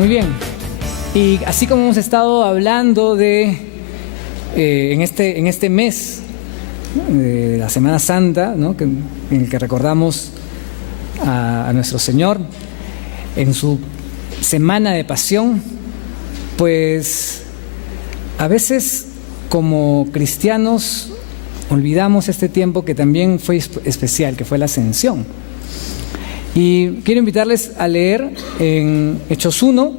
Muy bien. Y así como hemos estado hablando de en este mes de la Semana Santa, ¿no? En el que recordamos a nuestro Señor en su semana de pasión, pues a veces como cristianos olvidamos este tiempo que también fue especial, que fue la Ascensión. Y quiero invitarles a leer en Hechos 1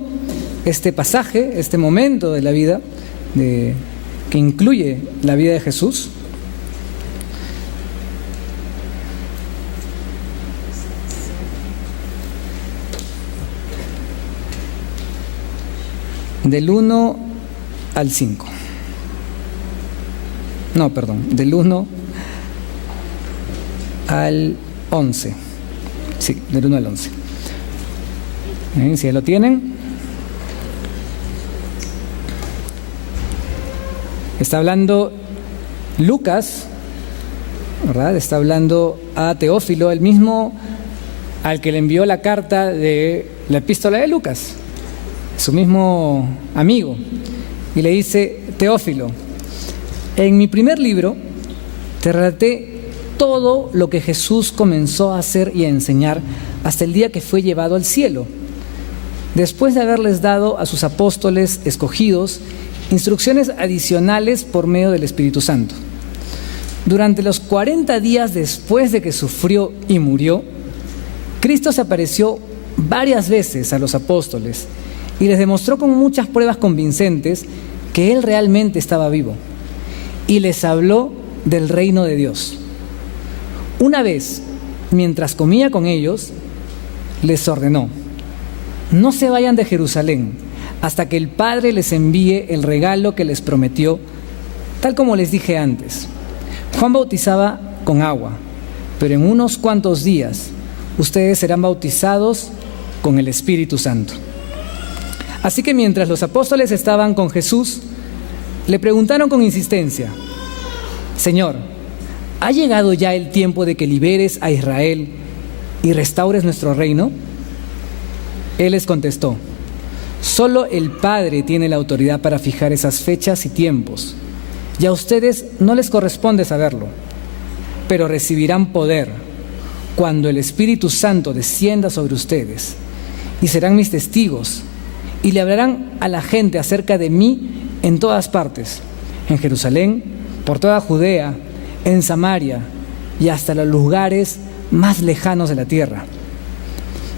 este pasaje, este momento de la vida que incluye la vida de Jesús. Del 1 al 5. No, perdón, del 1 al 11. Sí, del 1 al 11. Si ya lo tienen. Está hablando Lucas, ¿verdad? Está hablando a Teófilo, el mismo al que le envió la carta de la epístola de Lucas, su mismo amigo, y le dice: Teófilo, en mi primer libro te relaté todo lo que Jesús comenzó a hacer y a enseñar hasta el día que fue llevado al cielo, después de haberles dado a sus apóstoles escogidos instrucciones adicionales por medio del Espíritu Santo. Durante los 40 días después de que sufrió y murió, Cristo se apareció varias veces a los apóstoles y les demostró con muchas pruebas convincentes que Él realmente estaba vivo, y les habló del reino de Dios. Una vez, mientras comía con ellos, les ordenó: no se vayan de Jerusalén hasta que el Padre les envíe el regalo que les prometió, tal como les dije antes. Juan bautizaba con agua, pero en unos cuantos días ustedes serán bautizados con el Espíritu Santo. Así que mientras los apóstoles estaban con Jesús, le preguntaron con insistencia: Señor, ¿ha llegado ya el tiempo de que liberes a Israel y restaures nuestro reino? Él les contestó: solo el Padre tiene la autoridad para fijar esas fechas y tiempos, y a ustedes no les corresponde saberlo, pero recibirán poder cuando el Espíritu Santo descienda sobre ustedes, y serán mis testigos, y le hablarán a la gente acerca de mí en todas partes, en Jerusalén, por toda Judea, en Samaria y hasta los lugares más lejanos de la tierra.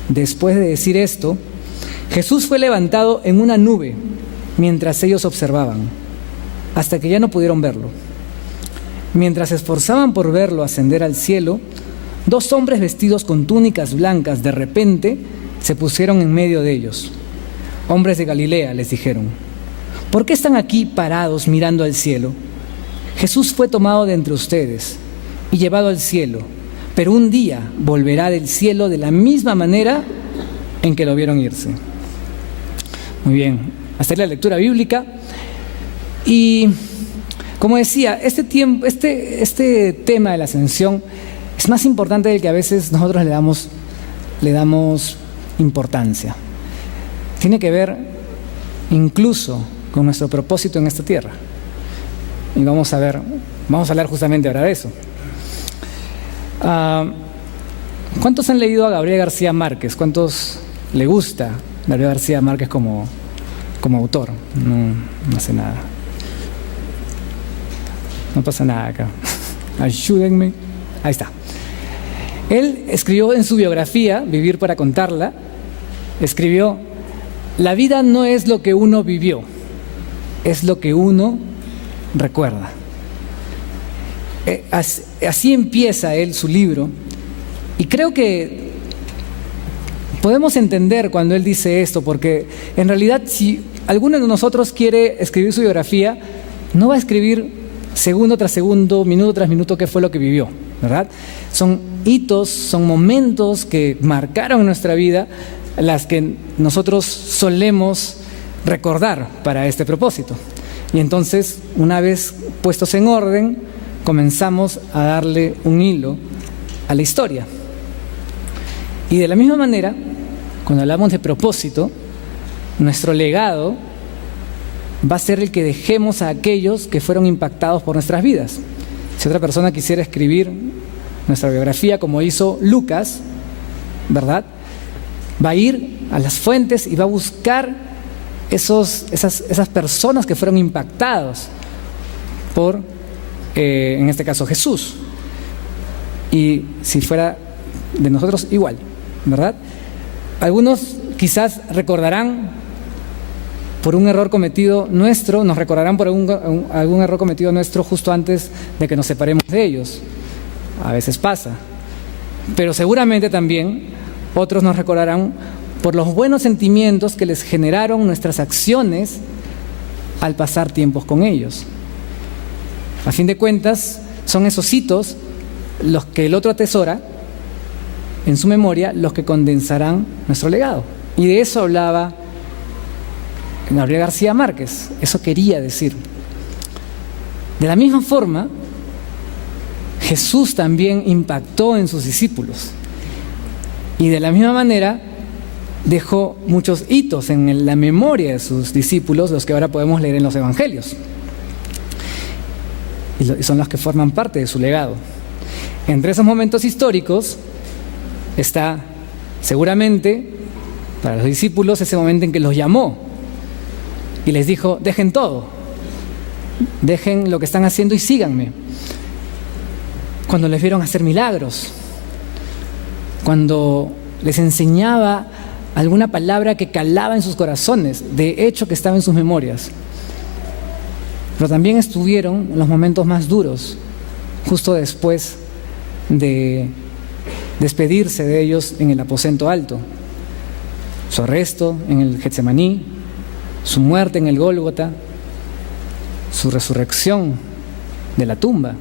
Después de decir esto, Jesús fue levantado en una nube mientras ellos observaban, hasta que ya no pudieron verlo. Mientras se esforzaban por verlo ascender al cielo, 2 hombres vestidos con túnicas blancas de repente se pusieron en medio de ellos. Hombres de Galilea, les dijeron, ¿por qué están aquí parados mirando al cielo? Jesús fue tomado de entre ustedes y llevado al cielo, pero un día volverá del cielo de la misma manera en que lo vieron irse. Muy bien, hasta ahí la lectura bíblica. Y como decía, este tema de la ascensión es más importante del que a veces nosotros le damos importancia. Tiene que ver incluso con nuestro propósito en esta tierra. Y vamos a hablar justamente ahora de eso. ¿Cuántos han leído a Gabriel García Márquez? ¿Cuántos le gusta Gabriel García Márquez como autor? No hace nada. No pasa nada acá. Ayúdenme. Ahí está. Él escribió en su biografía, Vivir para contarla, escribió: la vida no es lo que uno vivió, es lo que uno recuerda. Así empieza él su libro, y creo que podemos entender cuando él dice esto, porque en realidad si alguno de nosotros quiere escribir su biografía, no va a escribir segundo tras segundo, minuto tras minuto qué fue lo que vivió, ¿verdad? Son hitos, son momentos que marcaron nuestra vida, las que nosotros solemos recordar para este propósito. Y entonces, una vez puestos en orden, comenzamos a darle un hilo a la historia. Y de la misma manera, cuando hablamos de propósito, nuestro legado va a ser el que dejemos a aquellos que fueron impactados por nuestras vidas. Si otra persona quisiera escribir nuestra biografía como hizo Lucas, ¿verdad?, va a ir a las fuentes y va a buscar esas personas que fueron impactados por, en este caso, Jesús. Y si fuera de nosotros, igual, ¿verdad? Algunos quizás recordarán por un error cometido nuestro, nos recordarán por algún error cometido nuestro justo antes de que nos separemos de ellos. A veces pasa. Pero seguramente también otros nos recordarán por los buenos sentimientos que les generaron nuestras acciones al pasar tiempos con ellos. A fin de cuentas, son esos hitos los que el otro atesora en su memoria, los que condensarán nuestro legado. Y de eso hablaba Gabriel García Márquez. Eso quería decir. De la misma forma, Jesús también impactó en sus discípulos. Y de la misma manera dejó muchos hitos en la memoria de sus discípulos, los que ahora podemos leer en los evangelios. Y son los que forman parte de su legado. Entre esos momentos históricos está seguramente para los discípulos ese momento en que los llamó y les dijo: dejen todo, dejen lo que están haciendo y síganme. Cuando les vieron hacer milagros, cuando les enseñaba alguna palabra que calaba en sus corazones, de hecho que estaba en sus memorias. Pero también estuvieron en los momentos más duros, justo después de despedirse de ellos en el aposento alto, su arresto en el Getsemaní, su muerte en el Gólgota, su resurrección de la tumba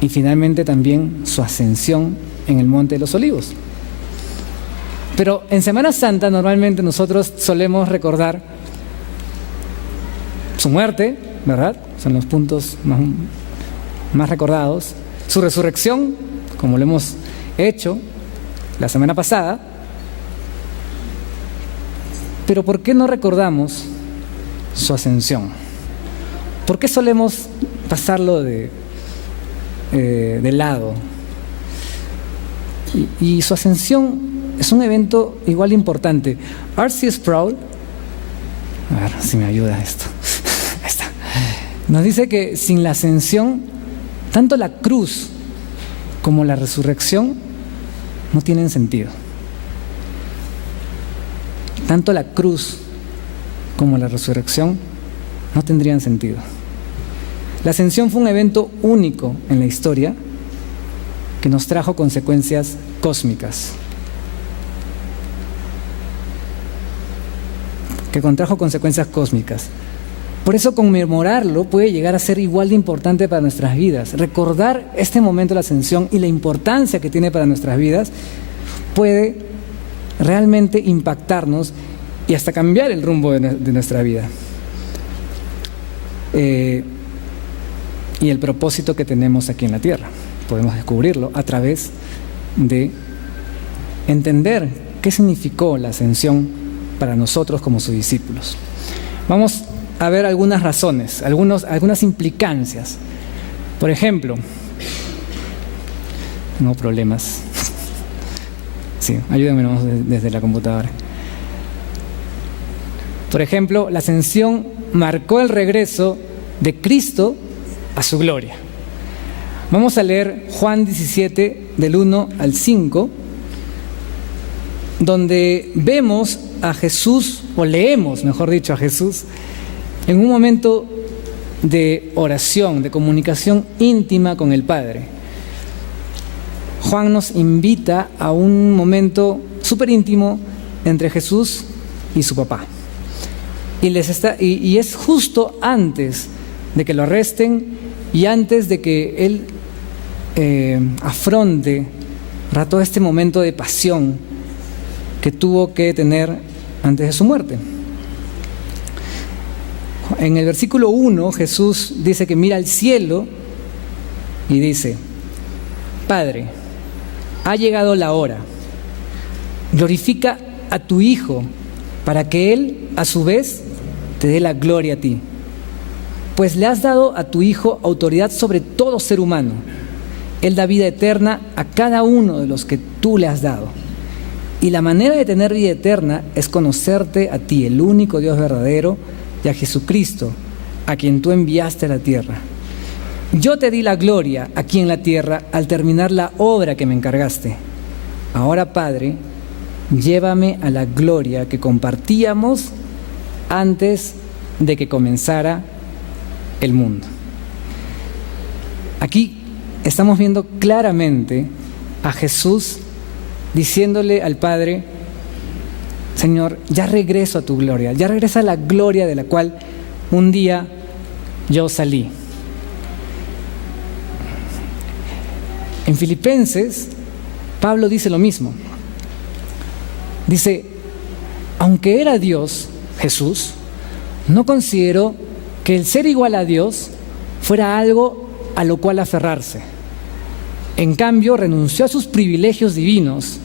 y finalmente también su ascensión en el Monte de los Olivos. Pero en Semana Santa normalmente nosotros solemos recordar su muerte, ¿verdad? Son los puntos más recordados. Su resurrección, como lo hemos hecho la semana pasada. Pero ¿por qué no recordamos su ascensión? ¿Por qué solemos pasarlo de lado? Y su ascensión es un evento igual importante. R.C. Sproul, a ver si me ayuda esto. Ahí está. Nos dice que sin la ascensión, tanto la cruz como la resurrección no tienen sentido. Tanto la cruz como la resurrección no tendrían sentido. La ascensión fue un evento único en la historia que nos trajo consecuencias cósmicas. Por eso conmemorarlo puede llegar a ser igual de importante para nuestras vidas. Recordar este momento de la ascensión y la importancia que tiene para nuestras vidas puede realmente impactarnos y hasta cambiar el rumbo de nuestra vida. Y el propósito que tenemos aquí en la tierra. Podemos descubrirlo a través de entender qué significó la ascensión para nosotros como sus discípulos. Vamos a ver algunas razones, algunas implicancias. Por ejemplo, tengo problemas. Sí, ayúdenme desde la computadora. Por ejemplo, la ascensión marcó el regreso de Cristo a su gloria. Vamos a leer Juan 17, del 1 al 5, donde vemos a Jesús, o leemos, mejor dicho, a Jesús, en un momento de oración, de comunicación íntima con el Padre. Juan nos invita a un momento súper íntimo entre Jesús y su papá. Y es justo antes de que lo arresten y antes de que él afronte todo este momento de pasión que tuvo que tener antes de su muerte. En el versículo 1, Jesús dice que mira al cielo y dice: Padre, ha llegado la hora, glorifica a tu Hijo, para que Él, a su vez, te dé la gloria a ti. Pues le has dado a tu Hijo autoridad sobre todo ser humano. Él da vida eterna a cada uno de los que tú le has dado. Y la manera de tener vida eterna es conocerte a ti, el único Dios verdadero, y a Jesucristo, a quien tú enviaste a la tierra. Yo te di la gloria aquí en la tierra al terminar la obra que me encargaste. Ahora, Padre, llévame a la gloria que compartíamos antes de que comenzara el mundo. Aquí estamos viendo claramente a Jesús diciéndole al Padre: Señor, ya regreso a tu gloria, ya regresa a la gloria de la cual un día yo salí. En Filipenses, Pablo dice lo mismo. Dice: aunque era Dios, Jesús, no consideró que el ser igual a Dios fuera algo a lo cual aferrarse. En cambio, renunció a sus privilegios divinos,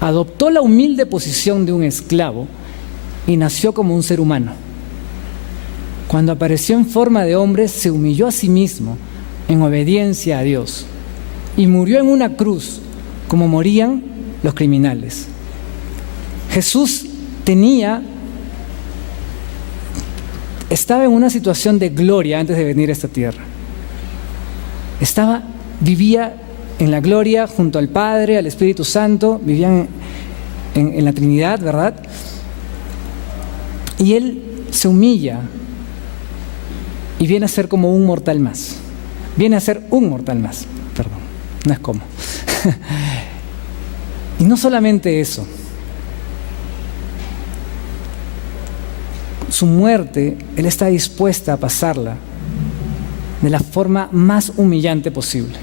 adoptó la humilde posición de un esclavo y nació como un ser humano. Cuando apareció en forma de hombre, se humilló a sí mismo en obediencia a Dios y murió en una cruz como morían los criminales. Jesús estaba en una situación de gloria antes de venir a esta tierra. Vivía en la gloria junto al Padre, al Espíritu Santo, vivían en la Trinidad, ¿verdad? Y Él se humilla y viene a ser como un mortal más. Viene a ser un mortal más, perdón, no es como. Y no solamente eso, su muerte, Él está dispuesta a pasarla de la forma más humillante posible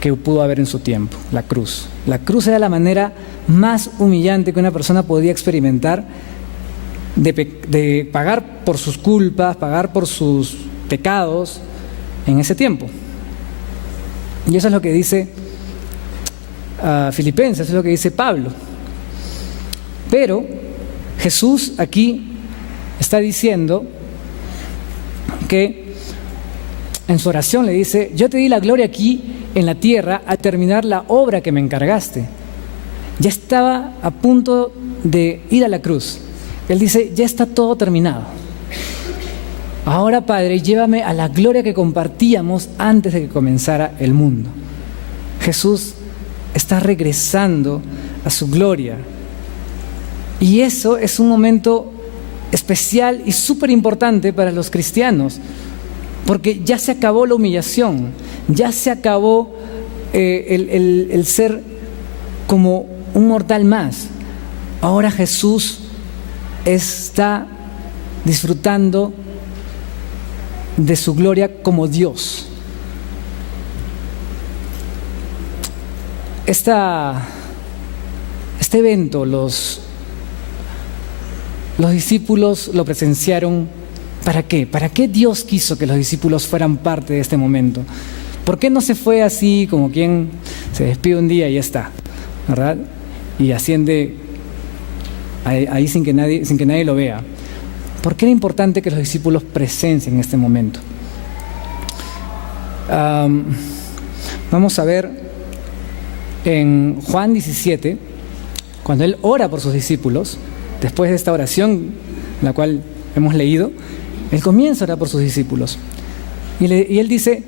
que pudo haber en su tiempo, la cruz. La cruz era la manera más humillante que una persona podía experimentar de pagar por sus culpas, pagar por sus pecados en ese tiempo. Y eso es lo que dice Filipenses, eso es lo que dice Pablo. Pero Jesús aquí está diciendo que en su oración le dice: yo te di la gloria aquí en la tierra al terminar la obra que me encargaste. Ya estaba a punto de ir a la cruz. Él dice: ya está todo terminado. Ahora, Padre, llévame a la gloria que compartíamos antes de que comenzara el mundo. Jesús está regresando a su gloria. Y eso es un momento especial y súper importante para los cristianos, porque ya se acabó la humillación, ya se acabó el ser como un mortal más. Ahora Jesús está disfrutando de su gloria como Dios. Este evento los discípulos lo presenciaron. ¿Para qué? ¿Para qué Dios quiso que los discípulos fueran parte de este momento? ¿Por qué no se fue así como quien se despide un día y ya está, ¿verdad? Y asciende ahí sin que nadie lo vea. ¿Por qué era importante que los discípulos presencien este momento? Vamos a ver en Juan 17, cuando Él ora por sus discípulos, después de esta oración, la cual hemos leído, Él comienza a orar por sus discípulos. Y Él dice: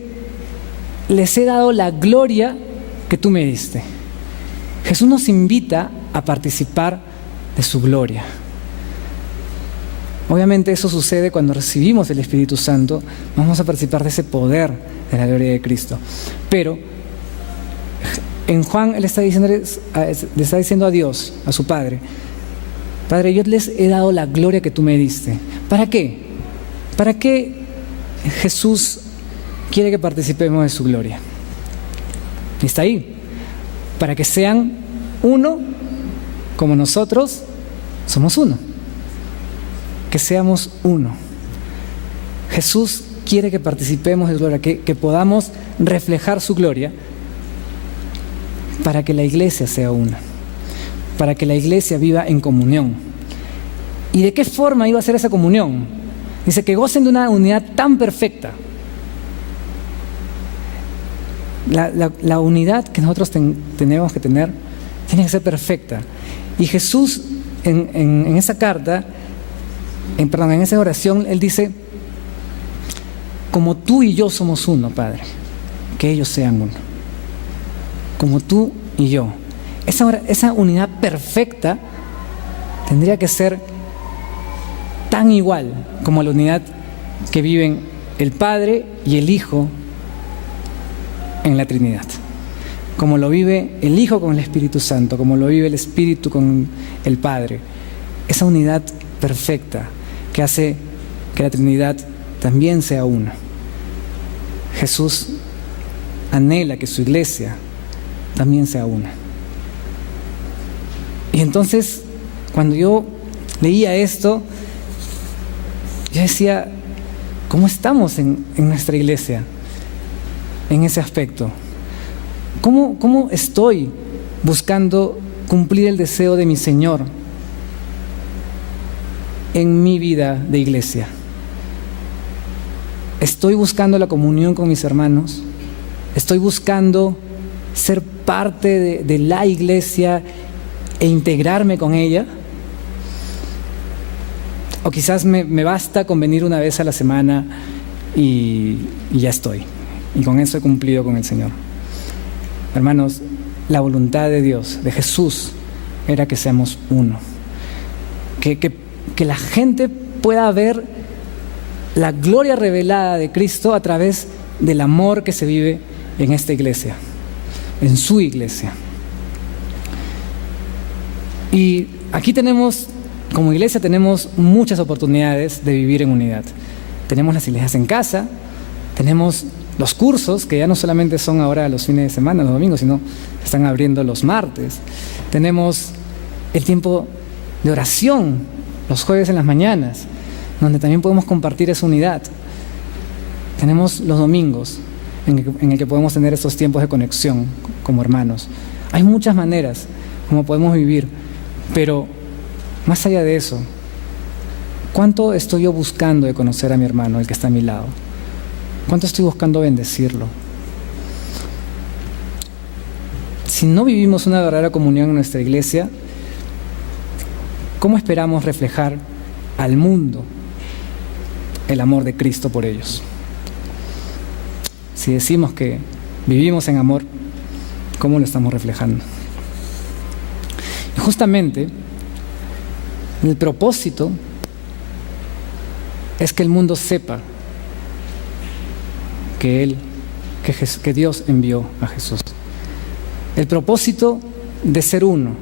les he dado la gloria que tú me diste. Jesús nos invita a participar de su gloria. Obviamente eso sucede cuando recibimos el Espíritu Santo. Vamos a participar de ese poder de la gloria de Cristo. Pero en Juan Él le está diciendo a Dios, a su Padre: Padre, yo les he dado la gloria que tú me diste. ¿Para qué? ¿Para qué Jesús quiere que participemos de su gloria? Y está ahí. Para que sean uno como nosotros somos uno. Que seamos uno. Jesús quiere que participemos de su gloria, que podamos reflejar su gloria para que la iglesia sea una. para que la iglesia viva en comunión. ¿Y de qué forma iba a ser esa comunión? Dice que gocen de una unidad tan perfecta. La unidad que nosotros tenemos que tener tiene que ser perfecta. Y Jesús en esa carta, en esa oración, Él dice: como tú y yo somos uno, Padre, que ellos sean uno. Como tú y yo. Esa unidad perfecta tendría que ser tan igual como la unidad que viven el Padre y el Hijo en la Trinidad. Como lo vive el Hijo con el Espíritu Santo, como lo vive el Espíritu con el Padre. Esa unidad perfecta que hace que la Trinidad también sea una. Jesús anhela que su iglesia también sea una. Y entonces, cuando yo leía esto, yo decía: ¿cómo estamos en nuestra iglesia en ese aspecto? ¿Cómo estoy buscando cumplir el deseo de mi Señor en mi vida de iglesia? ¿Estoy buscando la comunión con mis hermanos? ¿Estoy buscando ser parte de la iglesia e integrarme con ella? O quizás me basta con venir una vez a la semana y ya estoy. Y con eso he cumplido con el Señor. Hermanos, la voluntad de Dios, de Jesús, era que seamos uno. Que la gente pueda ver la gloria revelada de Cristo a través del amor que se vive en esta iglesia, en su iglesia. Y aquí como iglesia tenemos muchas oportunidades de vivir en unidad. Tenemos las iglesias en casa, tenemos los cursos, que ya no solamente son ahora los fines de semana, los domingos, sino se están abriendo los martes. Tenemos el tiempo de oración, los jueves en las mañanas, donde también podemos compartir esa unidad. Tenemos los domingos, en el que podemos tener estos tiempos de conexión como hermanos. Hay muchas maneras como podemos vivir, pero más allá de eso, ¿cuánto estoy yo buscando de conocer a mi hermano, el que está a mi lado? ¿Cuánto estoy buscando bendecirlo? Si no vivimos una verdadera comunión en nuestra iglesia, ¿cómo esperamos reflejar al mundo el amor de Cristo por ellos? Si decimos que vivimos en amor, ¿cómo lo estamos reflejando? Y justamente el propósito es que el mundo sepa que Dios envió a Jesús. El propósito de ser uno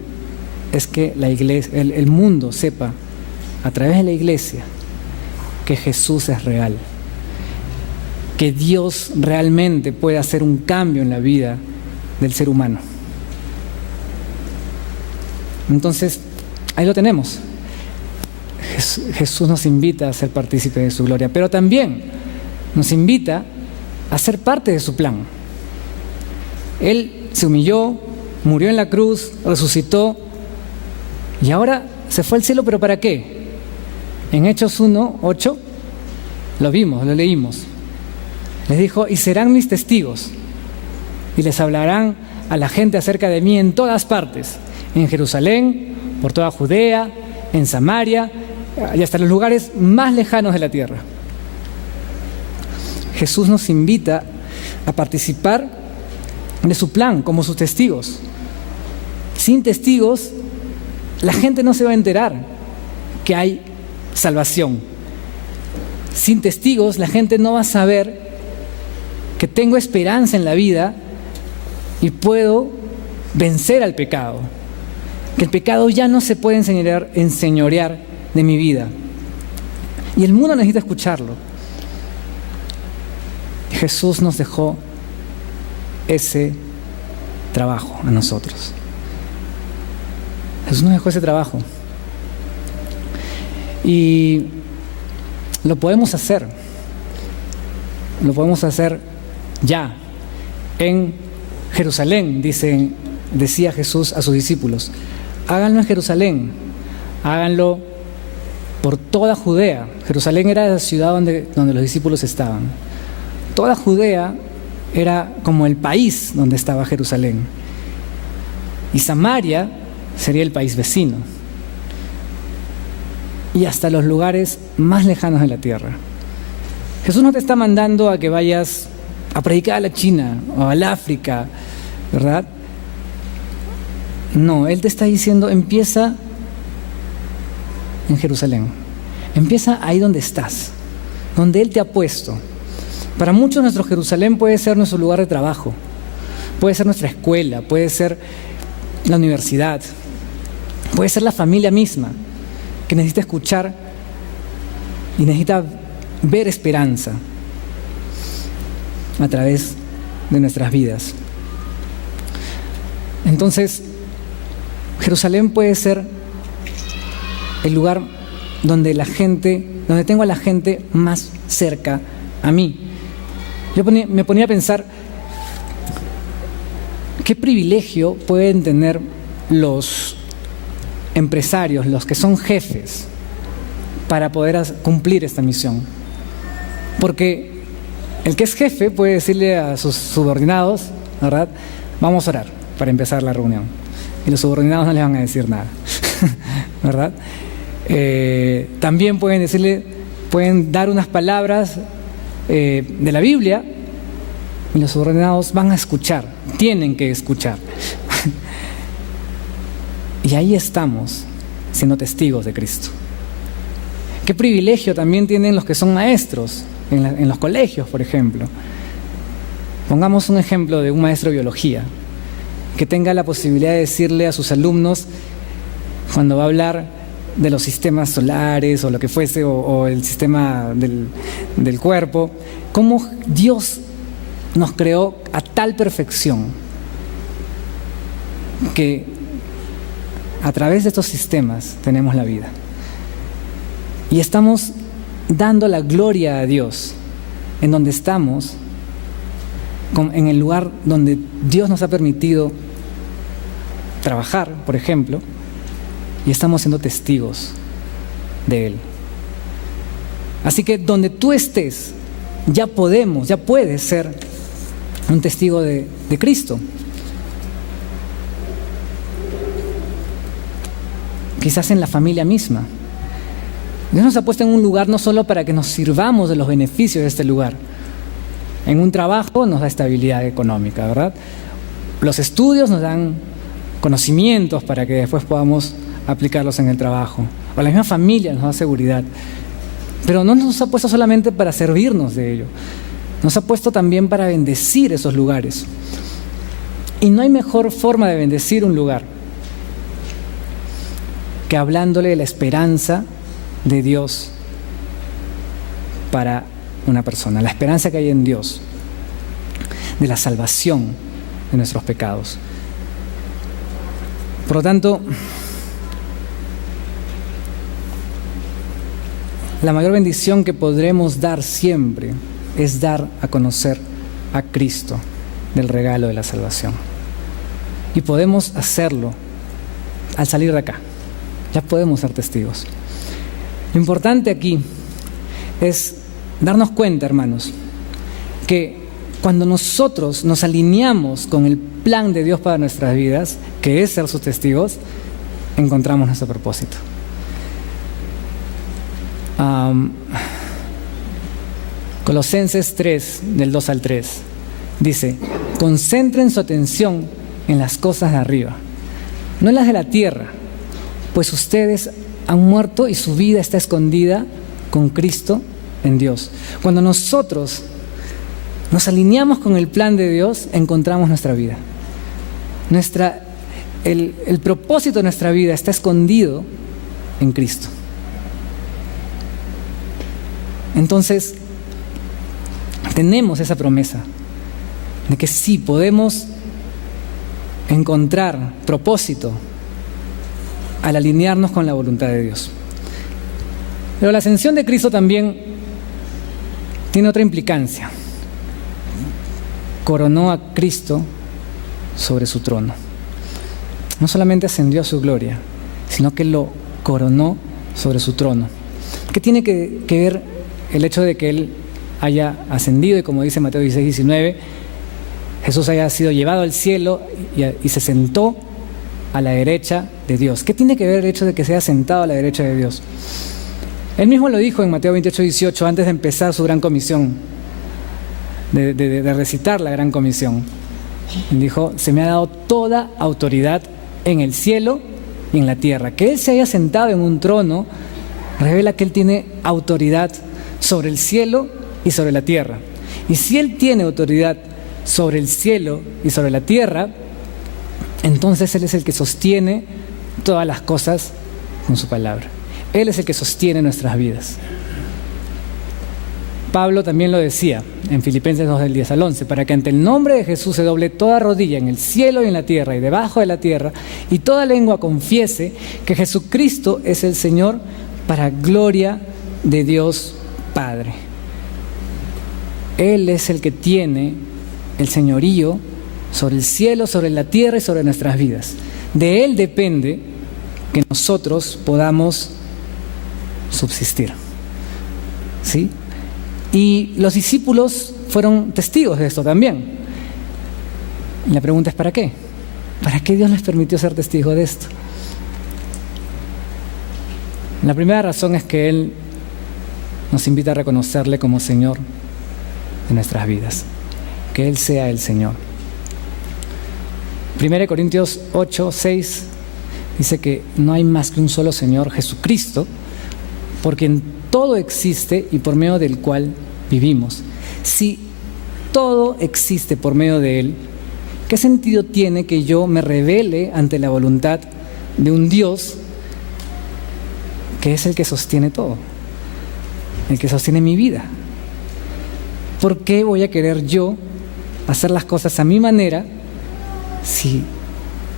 es que la iglesia, el mundo sepa a través de la iglesia que Jesús es real, que Dios realmente puede hacer un cambio en la vida del ser humano. Entonces, ahí lo tenemos. Jesús nos invita a ser partícipes de su gloria, pero también nos invita a ser parte de su plan. Él se humilló, murió en la cruz, resucitó y ahora se fue al cielo, ¿pero para qué? En Hechos 1:8 lo vimos, lo leímos. Les dijo: y serán mis testigos y les hablarán a la gente acerca de mí en todas partes, en Jerusalén, por toda Judea, en Samaria y hasta los lugares más lejanos de la tierra. Jesús nos invita a participar de su plan como sus testigos. Sin testigos, la gente no se va a enterar que hay salvación. Sin testigos, la gente no va a saber que tengo esperanza en la vida y puedo vencer al pecado. Que el pecado ya no se puede enseñorear de mi vida. Y el mundo necesita escucharlo. Jesús nos dejó ese trabajo a nosotros. Jesús nos dejó ese trabajo. Y lo podemos hacer. Lo podemos hacer ya. En Jerusalén, decía Jesús a sus discípulos: háganlo en Jerusalén, háganlo por toda Judea. Jerusalén era la ciudad donde los discípulos estaban. Toda Judea era como el país donde estaba Jerusalén. Y Samaria sería el país vecino. Y hasta los lugares más lejanos de la tierra. Jesús no te está mandando a que vayas a predicar a la China o al África, ¿verdad? No, Él te está diciendo, empieza en Jerusalén. Empieza ahí donde estás, donde Él te ha puesto. Para muchos nuestro Jerusalén puede ser nuestro lugar de trabajo, puede ser nuestra escuela, puede ser la universidad, puede ser la familia misma, que necesita escuchar y necesita ver esperanza a través de nuestras vidas. Entonces, Jerusalén puede ser el lugar donde tengo a la gente más cerca a mí. Yo me ponía a pensar, ¿qué privilegio pueden tener los empresarios, los que son jefes, para poder cumplir esta misión? Porque el que es jefe puede decirle a sus subordinados, ¿verdad? Vamos a orar para empezar la reunión. Y los subordinados no le van a decir nada, ¿verdad? También pueden dar unas palabras de la Biblia y los subordinados van a escuchar, tienen que escuchar. Y ahí estamos, siendo testigos de Cristo. Qué privilegio también tienen los que son maestros en los colegios, por ejemplo. Pongamos un ejemplo de un maestro de biología que tenga la posibilidad de decirle a sus alumnos, cuando va a hablar de los sistemas solares o lo que fuese, o el sistema del cuerpo, cómo Dios nos creó a tal perfección que a través de estos sistemas tenemos la vida. Y estamos dando la gloria a Dios en donde estamos, en el lugar donde Dios nos ha permitido trabajar, por ejemplo, y estamos siendo testigos de Él. Así que donde tú estés, ya puedes ser un testigo de Cristo. Quizás en la familia misma. Dios nos ha puesto en un lugar no solo para que nos sirvamos de los beneficios de este lugar. En un trabajo nos da estabilidad económica, ¿verdad? Los estudios nos dan conocimientos para que después podamos aplicarlos en el trabajo. O la misma familia nos da seguridad. Pero no nos ha puesto solamente para servirnos de ello. Nos ha puesto también para bendecir esos lugares. Y no hay mejor forma de bendecir un lugar que hablándole de la esperanza de Dios para una persona, la esperanza que hay en Dios, de la salvación de nuestros pecados. Por lo tanto, la mayor bendición que podremos dar siempre es dar a conocer a Cristo del regalo de la salvación. Y podemos hacerlo al salir de acá. Ya podemos ser testigos. Lo importante aquí es darnos cuenta, hermanos, que cuando nosotros nos alineamos con el plan de Dios para nuestras vidas, que es ser sus testigos, encontramos nuestro propósito. Colosenses 3, del 2 al 3, dice: concentren su atención en las cosas de arriba, no en las de la tierra, pues ustedes han muerto y su vida está escondida con Cristo en Dios. Cuando nosotros nos alineamos con el plan de Dios, encontramos nuestra vida. El propósito de nuestra vida está escondido en Cristo. Entonces, tenemos esa promesa de que sí podemos encontrar propósito al alinearnos con la voluntad de Dios. Pero la ascensión de Cristo también tiene otra implicancia. Coronó a Cristo sobre su trono. no solamente ascendió a su gloria, sino que lo coronó sobre su trono. ¿Qué tiene que ver el hecho de que Él haya ascendido y, como dice Mateo 16, 19, Jesús haya sido llevado al cielo y se sentó a la derecha de Dios? ¿Qué tiene que ver el hecho de que se haya sentado a la derecha de Dios? Él mismo lo dijo en Mateo 28, 18, antes de empezar su gran comisión, de recitar la gran comisión. Él dijo: se me ha dado toda autoridad en el cielo y en la tierra. Que Él se haya sentado en un trono revela que Él tiene autoridad sobre el cielo y sobre la tierra. Y si Él tiene autoridad sobre el cielo y sobre la tierra, entonces Él es el que sostiene todas las cosas con su palabra. Él es el que sostiene nuestras vidas. Pablo también lo decía en Filipenses 2, del 10 al 11, para que ante el nombre de Jesús se doble toda rodilla en el cielo y en la tierra y debajo de la tierra, y toda lengua confiese que Jesucristo es el Señor, para gloria de Dios Padre. Él es el que tiene el señorío sobre el cielo, sobre la tierra y sobre nuestras vidas. De Él depende que nosotros podamos subsistir. ¿Sí? Y los discípulos fueron testigos de esto también. Y la pregunta es: ¿para qué? ¿Para qué Dios les permitió ser testigos de esto? La primera razón es que Él nos invita a reconocerle como Señor de nuestras vidas. Que Él sea el Señor. 1 Corintios 8, 6 dice que no hay más que un solo Señor, Jesucristo, por quien todo existe y por medio del cual vivimos. Si todo existe por medio de Él, ¿qué sentido tiene que yo me rebele ante la voluntad de un Dios que es el que sostiene todo, el que sostiene mi vida? ¿Por qué voy a querer yo hacer las cosas a mi manera si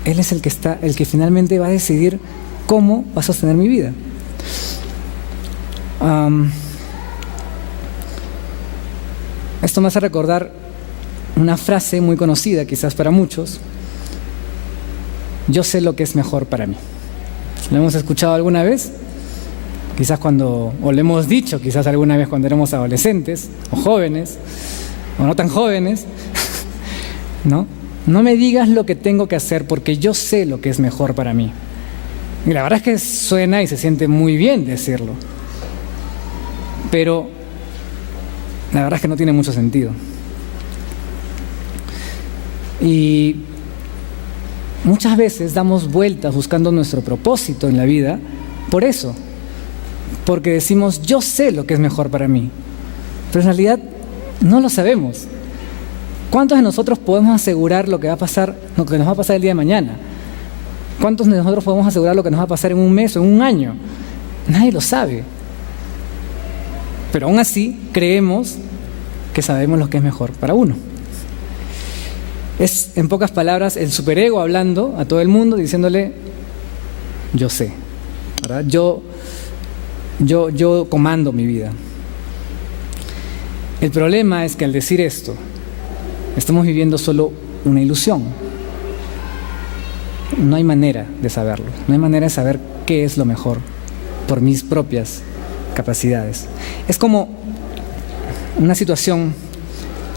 Él es el que finalmente va a decidir cómo va a sostener mi vida? Esto me hace recordar una frase muy conocida, quizás para muchos: yo sé lo que es mejor para mí. ¿Lo hemos escuchado alguna vez? Quizás o lo hemos dicho quizás alguna vez cuando éramos adolescentes o jóvenes o no tan jóvenes. ¿No? No me digas lo que tengo que hacer, porque yo sé lo que es mejor para mí. Y la verdad es que suena y se siente muy bien decirlo, pero la verdad es que no tiene mucho sentido. Y muchas veces damos vueltas buscando nuestro propósito en la vida por eso, porque decimos: yo sé lo que es mejor para mí, pero en realidad no lo sabemos. ¿Cuántos de nosotros podemos asegurar lo que va a pasar, lo que nos va a pasar el día de mañana? ¿Cuántos de nosotros podemos asegurar lo que nos va a pasar en un mes o en un año? Nadie lo sabe. Pero aún así creemos que sabemos lo que es mejor para uno. Es, en pocas palabras, el superego hablando a todo el mundo, diciéndole: yo sé, ¿verdad? Yo comando mi vida. El problema es que al decir esto, estamos viviendo solo una ilusión. No hay manera de saberlo. No hay manera de saber qué es lo mejor por mis propias capacidades. Es como una situación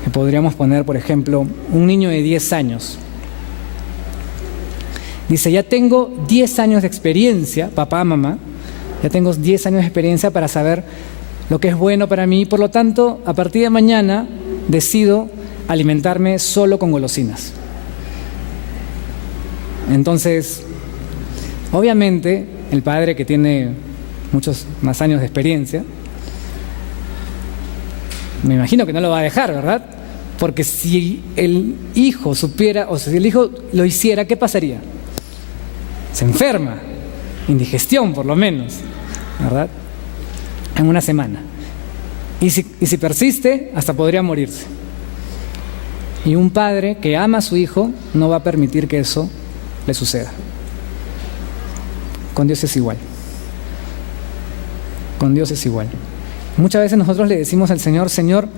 que podríamos poner, por ejemplo, un niño de 10 años. Dice: ya tengo 10 años de experiencia, papá, mamá, ya tengo 10 años de experiencia para saber lo que es bueno para mí, por lo tanto, a partir de mañana decido alimentarme solo con golosinas. Entonces, obviamente, el padre, que tiene muchos más años de experiencia, me imagino que no lo va a dejar, ¿verdad? Porque si el hijo supiera, o si el hijo lo hiciera, ¿qué pasaría? Se enferma, indigestión por lo menos, ¿verdad? En una semana. Y si persiste, hasta podría morirse. Y un padre que ama a su hijo no va a permitir que eso le suceda. Con Dios es igual. Con Dios es igual. Muchas veces nosotros le decimos al Señor: Señor,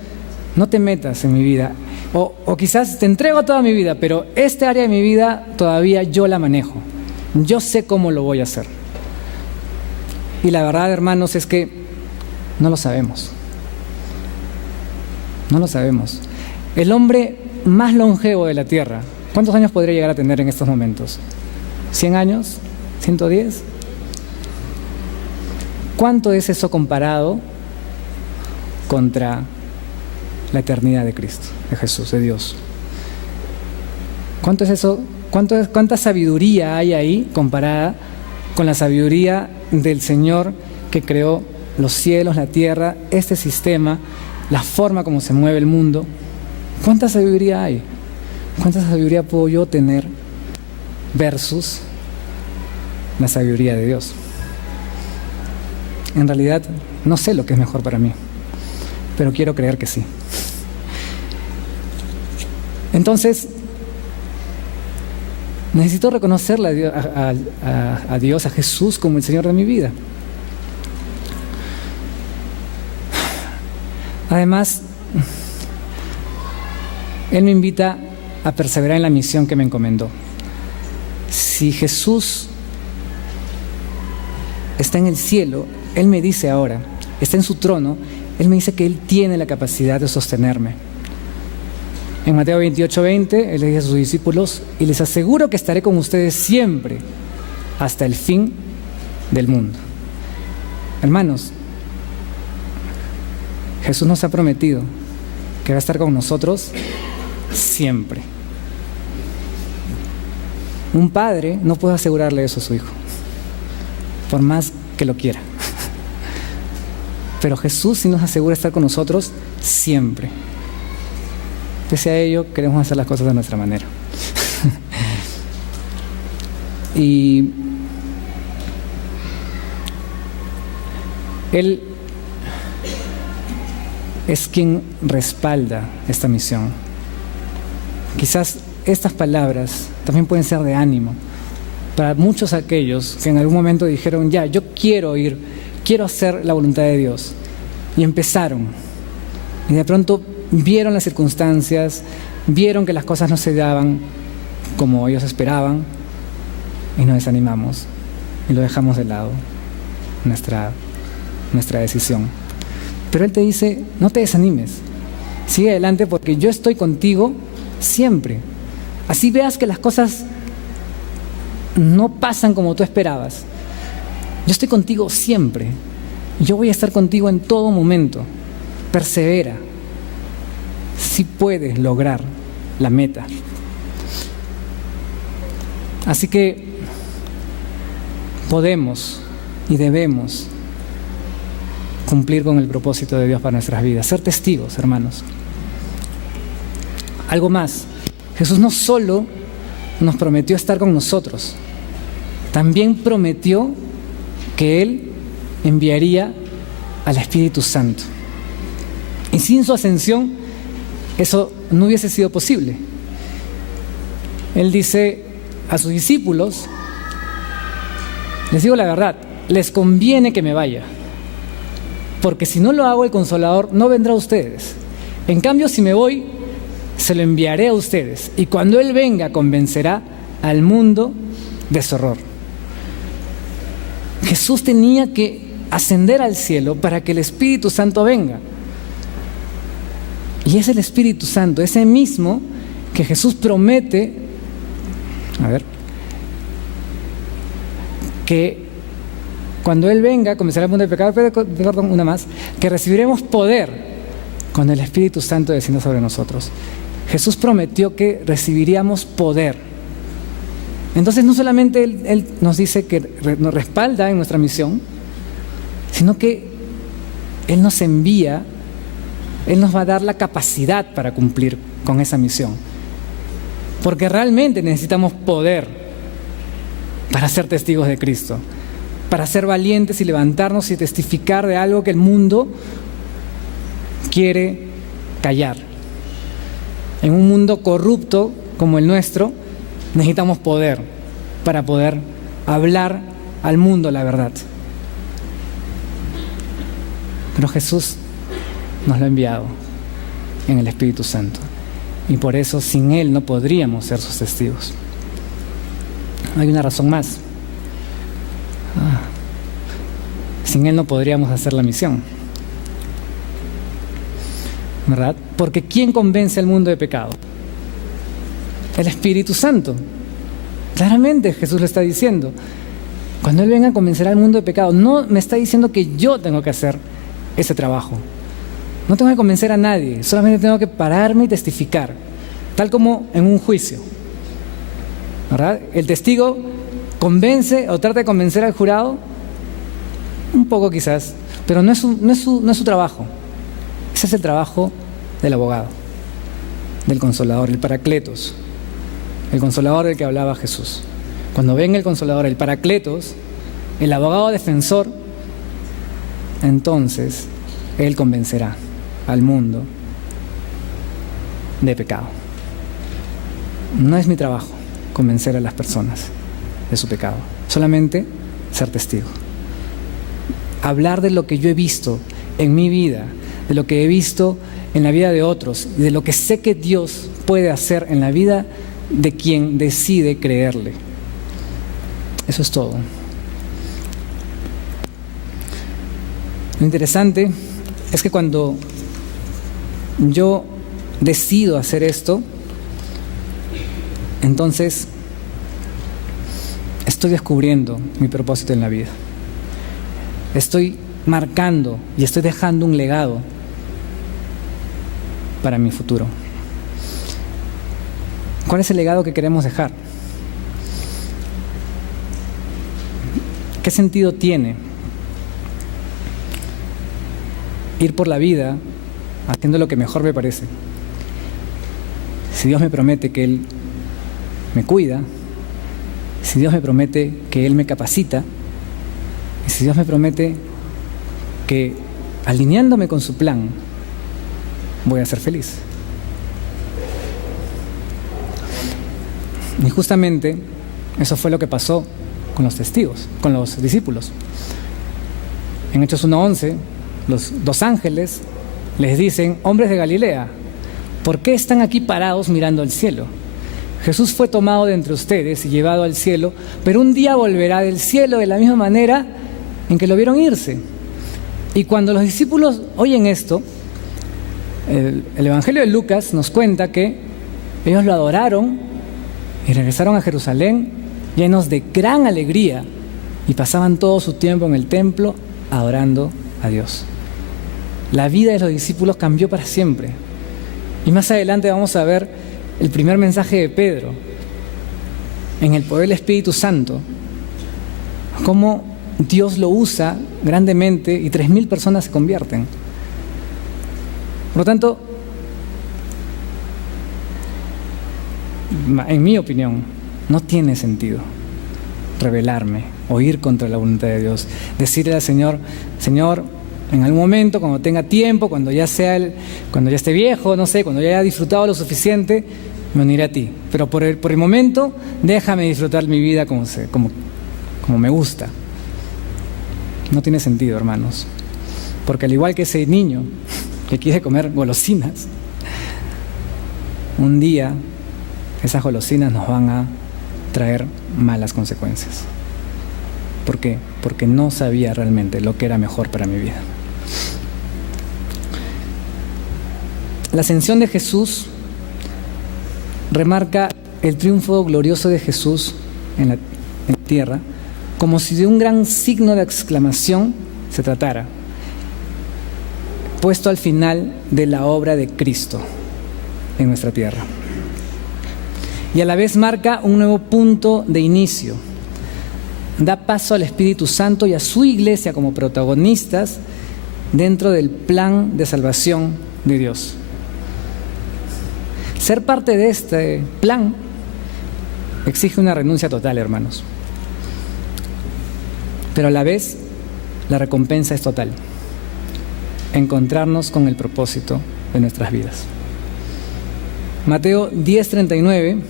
no te metas en mi vida. O quizás te entrego toda mi vida, pero esta área de mi vida todavía yo la manejo. Yo sé cómo lo voy a hacer. Y la verdad, hermanos, es que no lo sabemos. No lo sabemos. El hombre más longevo de la tierra, ¿cuántos años podría llegar a tener en estos momentos? ¿100 años? ¿110? ¿Cuánto es eso comparado contra la eternidad de Cristo, de Jesús, de Dios? ¿Cuánto es eso? ¿Cuánta sabiduría hay ahí comparada con la sabiduría del Señor que creó los cielos, la tierra, este sistema, la forma como se mueve el mundo? ¿Cuánta sabiduría hay? ¿Cuánta sabiduría puedo yo tener versus la sabiduría de Dios? En realidad, no sé lo que es mejor para mí, pero quiero creer que sí. Entonces, necesito reconocerle a Dios, a Jesús, como el Señor de mi vida. Además, Él me invita a perseverar en la misión que me encomendó. Si Jesús está en el cielo, Él me dice ahora, está en su trono, Él me dice que Él tiene la capacidad de sostenerme. En Mateo 28:20, Él le dice a sus discípulos, y les aseguro que estaré con ustedes siempre, hasta el fin del mundo. Hermanos, Jesús nos ha prometido que va a estar con nosotros siempre. Un padre no puede asegurarle eso a su hijo, por más que lo quiera. Pero Jesús sí nos asegura estar con nosotros siempre. Pese a ello, queremos hacer las cosas de nuestra manera. Y Él es quien respalda esta misión. Quizás estas palabras también pueden ser de ánimo para muchos aquellos que en algún momento dijeron, ya, yo quiero ir, quiero hacer la voluntad de Dios. Y empezaron. Y de pronto vieron las circunstancias, vieron que las cosas no se daban como ellos esperaban y nos desanimamos y lo dejamos de lado, nuestra decisión. Pero Él te dice, no te desanimes, sigue adelante porque yo estoy contigo siempre. Así veas que las cosas no pasan como tú esperabas. Yo estoy contigo siempre. Yo voy a estar contigo en todo momento. Persevera. Si puedes lograr la meta. Así que podemos y debemos cumplir con el propósito de Dios para nuestras vidas, ser testigos, hermanos. Algo más, Jesús no solo nos prometió estar con nosotros, también prometió que Él enviaría al Espíritu Santo. Y sin su ascensión, eso no hubiese sido posible. Él dice a sus discípulos, les digo la verdad, les conviene que me vaya, porque si no lo hago, el Consolador no vendrá a ustedes. En cambio, si me voy, se lo enviaré a ustedes, y cuando Él venga, convencerá al mundo de su horror. Jesús tenía que ascender al cielo para que el Espíritu Santo venga. Y es el Espíritu Santo, ese mismo que Jesús promete, que cuando Él venga, comenzará el mundo del pecado, perdón, una más, que recibiremos poder cuando el Espíritu Santo descienda sobre nosotros. Jesús prometió que recibiríamos poder. Entonces no solamente Él nos dice que nos respalda en nuestra misión, sino que Él nos envía, Él nos va a dar la capacidad para cumplir con esa misión. Porque realmente necesitamos poder para ser testigos de Cristo, para ser valientes y levantarnos y testificar de algo que el mundo quiere callar. En un mundo corrupto como el nuestro, necesitamos poder para poder hablar al mundo la verdad. Pero Jesús nos lo ha enviado en el Espíritu Santo. Y por eso sin Él no podríamos ser sus testigos. hay una razón más. Sin Él no podríamos hacer la misión, ¿verdad? Porque ¿quién convence al mundo de pecado? El Espíritu Santo. Claramente Jesús lo está diciendo. Cuando Él venga a convencer al mundo de pecado, no me está diciendo que yo tengo que hacer ese trabajo. No tengo que convencer a nadie, solamente tengo que pararme y testificar, tal como en un juicio, ¿verdad? El testigo convence o trata de convencer al jurado, un poco quizás, pero no es su trabajo. Ese es el trabajo del abogado, del consolador, el paracletos, el consolador del que hablaba Jesús. Cuando venga el consolador, el paracletos, el abogado defensor, entonces Él convencerá al mundo de pecado. No es mi trabajo convencer a las personas de su pecado, solamente ser testigo. Hablar de lo que yo he visto en mi vida, de lo que he visto en la vida de otros y de lo que sé que Dios puede hacer en la vida de quien decide creerle. Eso es todo. Lo interesante es que cuando yo decido hacer esto, entonces estoy descubriendo mi propósito en la vida. Estoy marcando y estoy dejando un legado para mi futuro. ¿Cuál es el legado que queremos dejar? ¿Qué sentido tiene ir por la vida haciendo lo que mejor me parece? Si Dios me promete que Él me cuida, si Dios me promete que Él me capacita, y si Dios me promete que alineándome con su plan voy a ser feliz. Y justamente eso fue lo que pasó con los testigos, con los discípulos. En Hechos 1:11, los dos ángeles les dicen: hombres de Galilea, ¿por qué están aquí parados mirando al cielo? Jesús fue tomado de entre ustedes y llevado al cielo, pero un día volverá del cielo de la misma manera en que lo vieron irse. Y cuando los discípulos oyen esto, el Evangelio de Lucas nos cuenta que ellos lo adoraron y regresaron a Jerusalén llenos de gran alegría y pasaban todo su tiempo en el templo adorando a Dios. La vida de los discípulos cambió para siempre. Y más adelante vamos a ver el primer mensaje de Pedro en el poder del Espíritu Santo, cómo Dios lo usa grandemente y 3,000 personas se convierten. Por lo tanto, en mi opinión, no tiene sentido rebelarme o ir contra la voluntad de Dios. Decirle al Señor: Señor, en algún momento, cuando tenga tiempo, cuando ya esté viejo, no sé, cuando ya haya disfrutado lo suficiente, me uniré a ti. Pero por el momento, déjame disfrutar mi vida como me gusta. No tiene sentido, hermanos. Porque al igual que ese niño que quiere comer golosinas, un día esas golosinas nos van a traer malas consecuencias. ¿Por qué? Porque no sabía realmente lo que era mejor para mi vida. La ascensión de Jesús remarca el triunfo glorioso de Jesús en la tierra, como si de un gran signo de exclamación se tratara, puesto al final de la obra de Cristo en nuestra tierra. Y a la vez marca un nuevo punto de inicio. Da paso al Espíritu Santo y a su iglesia como protagonistas dentro del plan de salvación de Dios. Ser parte de este plan exige una renuncia total, hermanos. Pero a la vez, la recompensa es total. Encontrarnos con el propósito de nuestras vidas. Mateo 10:39.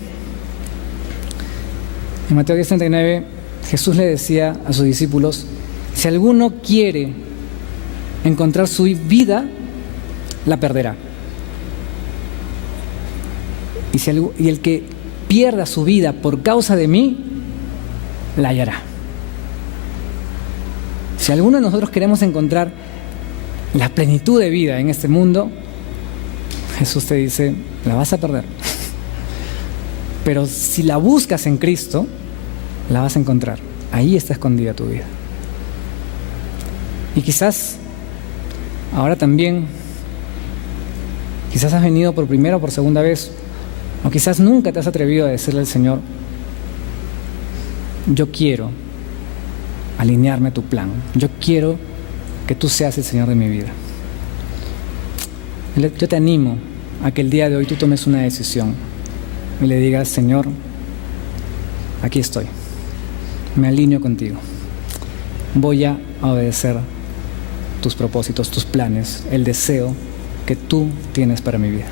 En Mateo 10:39, Jesús le decía a sus discípulos: si alguno quiere encontrar su vida, la perderá. Y el que pierda su vida por causa de mí, la hallará. Si alguno de nosotros queremos encontrar la plenitud de vida en este mundo, Jesús te dice, la vas a perder. Pero si la buscas en Cristo, la vas a encontrar. Ahí está escondida tu vida. Y quizás, ahora también, quizás has venido por primera o por segunda vez, o quizás nunca te has atrevido a decirle al Señor, yo quiero alinearme a tu plan, yo quiero que tú seas el Señor de mi vida. Yo te animo a que el día de hoy tú tomes una decisión y le digas, Señor, aquí estoy, me alineo contigo, voy a obedecer tus propósitos, tus planes, el deseo que tú tienes para mi vida.